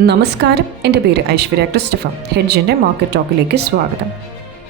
നമസ്കാരം. എന്റെ പേര് ഐശ്വര്യ ക്രിസ്റ്റഫർ. ഹെഡ്ജിന്റെ മാർക്കറ്റ് ടോക്കിലേക്ക് സ്വാഗതം.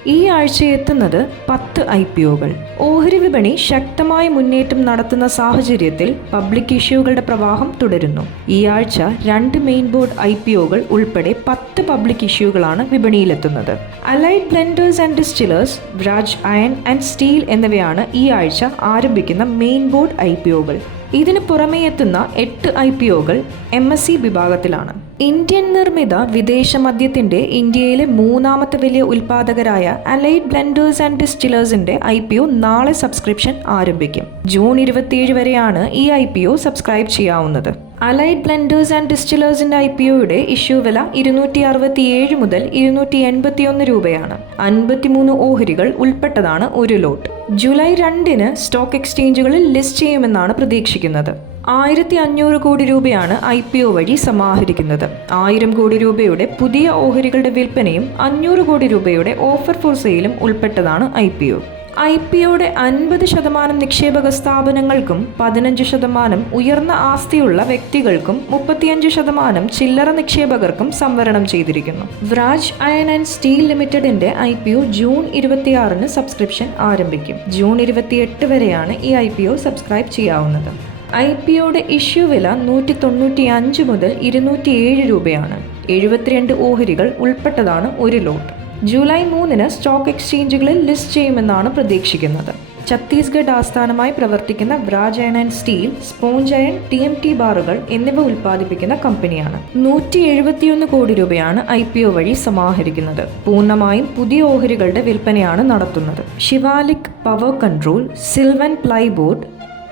ഈ ആഴ്ച എത്തുന്നത് പത്ത് ഐ പി ഒകൾ. ഓഹരി വിപണി ശക്തമായ മുന്നേറ്റം നടത്തുന്ന സാഹചര്യത്തിൽ പബ്ലിക് ഇഷ്യൂകളുടെ പ്രവാഹം തുടരുന്നു. ഈ ആഴ്ച രണ്ട് മെയിൻ ബോർഡ് ഐ പി ഒകൾ ഉൾപ്പെടെ പത്ത് പബ്ലിക് ഇഷ്യൂകളാണ് വിപണിയിലെത്തുന്നത്. Allied blenders and distillers Vraj iron and steel എന്നിവയാണ് ഈ ആഴ്ച ആരംഭിക്കുന്ന മെയിൻ ബോർഡ് ഐ പി ഒകൾ. ഇതിന് എത്തുന്ന എട്ട് ഐ പി ഒകൾ എം എസ് സി വിഭാഗത്തിലാണ്. ഇന്ത്യൻ നിർമ്മിത വിദേശ മദ്യത്തിന്റെ ഇന്ത്യയിലെ മൂന്നാമത്തെ വലിയ ഉൽപാദകരായ അലൈഡ് ബ്ലെൻഡേഴ്സ് ആൻഡ് ഡിസ്റ്റിലേഴ്സിന്റെ ഐ പി ഒ നാളെ സബ്സ്ക്രിപ്ഷൻ ആരംഭിക്കും. ജൂൺ ഇരുപത്തിയേഴ് വരെയാണ് ഈ ഐ പി ഒ സബ്സ്ക്രൈബ് ചെയ്യാവുന്നത്. അലൈഡ് ബ്ലെൻഡേഴ്സ് ആൻഡ് ഡിസ്റ്റിലേഴ്സിന്റെ ഐ പി ഒയുടെ ഇഷ്യൂ വില ഇരുന്നൂറ്റി അറുപത്തിയേഴ് മുതൽ ഇരുന്നൂറ്റി എൺപത്തിയൊന്ന് രൂപയാണ്. അൻപത്തിമൂന്ന് ഓഹരികൾ ഉൾപ്പെട്ടതാണ് ഒരു ലോട്ട്. ജൂലൈ രണ്ടിന് സ്റ്റോക്ക് എക്സ്ചേഞ്ചുകളിൽ ലിസ്റ്റ് ചെയ്യുമെന്നാണ് പ്രതീക്ഷിക്കുന്നത്. ആയിരത്തി അഞ്ഞൂറ് കോടി രൂപയാണ് ഐ പി ഒ വഴി സമാഹരിക്കുന്നത്. ആയിരം കോടി രൂപയുടെ പുതിയ ഓഹരികളുടെ വിൽപ്പനയും അഞ്ഞൂറ് കോടി രൂപയുടെ ഓഫർ ഫോർ സെയിലും ഉൾപ്പെട്ടതാണ് I P O. I P ഒയുടെ അൻപത് ശതമാനം നിക്ഷേപക സ്ഥാപനങ്ങൾക്കും പതിനഞ്ച് ശതമാനം ഉയർന്ന ആസ്തിയുള്ള വ്യക്തികൾക്കും മുപ്പത്തിയഞ്ച് ശതമാനം ചില്ലറ നിക്ഷേപകർക്കും സംവരണം ചെയ്തിരിക്കുന്നു. വ്രാജ് അയൺ ആൻഡ് സ്റ്റീൽ ലിമിറ്റഡിന്റെ ഐ പി ഒ ജൂൺ ഇരുപത്തിയാറിന് സബ്സ്ക്രിപ്ഷൻ ആരംഭിക്കും. ജൂൺ ഇരുപത്തിയെട്ട് വരെയാണ് ഈ ഐ പി ഒ സബ്സ്ക്രൈബ് ചെയ്യാവുന്നത്. ഐ പി ഒയുടെ ഇഷ്യൂ വില നൂറ്റി തൊണ്ണൂറ്റി അഞ്ച് മുതൽ ഇരുന്നൂറ്റി ഏഴ് രൂപയാണ്. എഴുപത്തിരണ്ട് ഓഹരികൾ ഉൾപ്പെട്ടതാണ് ഒരു ലോട്ട്. ജൂലൈ മൂന്നിന് സ്റ്റോക്ക് എക്സ്ചേഞ്ചുകളിൽ ലിസ്റ്റ് ചെയ്യുമെന്നാണ് പ്രതീക്ഷിക്കുന്നത്. ഛത്തീസ്ഗഡ് ആസ്ഥാനമായി പ്രവർത്തിക്കുന്ന Vraj iron and steel sponge iron T M T ബാറുകൾ എന്നിവ ഉൽപ്പാദിപ്പിക്കുന്ന കമ്പനിയാണ്. നൂറ്റി എഴുപത്തിയൊന്ന് കോടി രൂപയാണ് ഐ പി ഒ വഴി സമാഹരിക്കുന്നത്. പൂർണമായും പുതിയ ഓഹരികളുടെ വിൽപ്പനയാണ് നടത്തുന്നത്. Shivalik power control Sylvan plyboard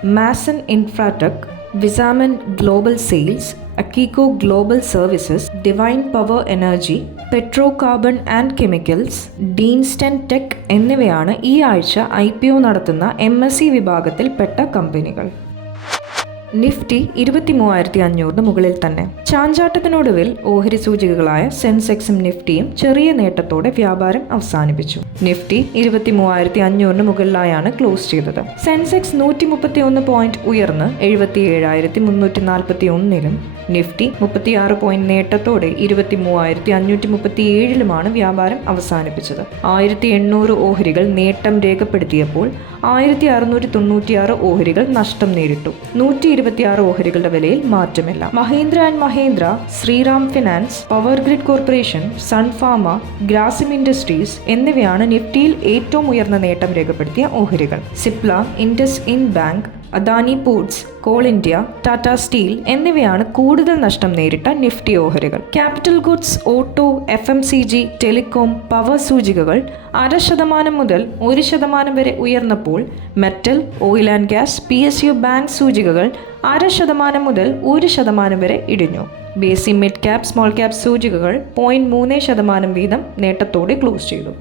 Mason infratech Visaman global sales Akiko global services divine power energy petro carbon and chemicals Deenstan tech എന്നിവയാണ് ഈ ആഴ്ച ഐ പി ഒ നടത്തുന്ന എം എസ് സി വിഭാഗത്തിൽപ്പെട്ട കമ്പനികൾ. നിഫ്റ്റി ഇരുപത്തി മൂവായിരത്തി അഞ്ഞൂറിന് മുകളിൽ തന്നെ. ചാഞ്ചാട്ടത്തിനൊടുവിൽ ഓഹരി സൂചികകളായ സെൻസെക്സും നിഫ്റ്റിയും ചെറിയ നേട്ടത്തോടെ വ്യാപാരം അവസാനിപ്പിച്ചു. നിഫ്റ്റി ഇരുപത്തി മൂവായിരത്തി അഞ്ഞൂറിന് മുകളിലായാണ് ക്ലോസ് ചെയ്തത്. സെൻസെക്സ് നൂറ്റി മുപ്പത്തി ഒന്ന് പോയിന്റ് ഉയർന്ന് എഴുപത്തി ഏഴായിരത്തി മുന്നൂറ്റി നാൽപ്പത്തി ഒന്നിലും നിഫ്റ്റി മുപ്പത്തിയാറ് പോയിന്റ് നേട്ടത്തോടെ ഇരുപത്തി മൂവായിരത്തി അഞ്ഞൂറ്റി മുപ്പത്തി ഏഴിലുമാണ് വ്യാപാരം അവസാനിപ്പിച്ചത്. ആയിരത്തി എണ്ണൂറ് ഓഹരികൾ നേട്ടം രേഖപ്പെടുത്തിയപ്പോൾ ആയിരത്തി അറുന്നൂറ്റി തൊണ്ണൂറ്റിയാറ് ഓഹരികൾ നഷ്ടം നേരിട്ടു. നൂറ്റി ഇരുപത്തിയാറ് ഓഹരികളുടെ വിലയിൽ മാറ്റമില്ല. Mahindra and Mahindra Shriram finance power grid corporation sun pharma Grasim industries എന്നിവയാണ് നിഫ്റ്റിയിൽ ഏറ്റവും ഉയർന്ന നേട്ടം രേഖപ്പെടുത്തിയ ഓഹരികൾ. Cipla IndusInd bank Adani ports coal India Tata steel എന്നിവയാണ് കൂടുതൽ നഷ്ടം നേരിട്ട നിഫ്റ്റി ഓഹരികൾ. Capital goods auto F M C G telecom power സൂചികകൾ അര ശതമാനം മുതൽ ഒരു ശതമാനം വരെ ഉയർന്നപ്പോൾ metal oil and gas P S U bank സൂചികകൾ അര ശതമാനം മുതൽ ഒരു ശതമാനം വരെ ഇടിഞ്ഞു. B S E mid cap small cap സൂചികകൾ പോയിന്റ് മൂന്ന് ശതമാനം വീതം നേട്ടത്തോടെ ക്ലോസ് ചെയ്തു.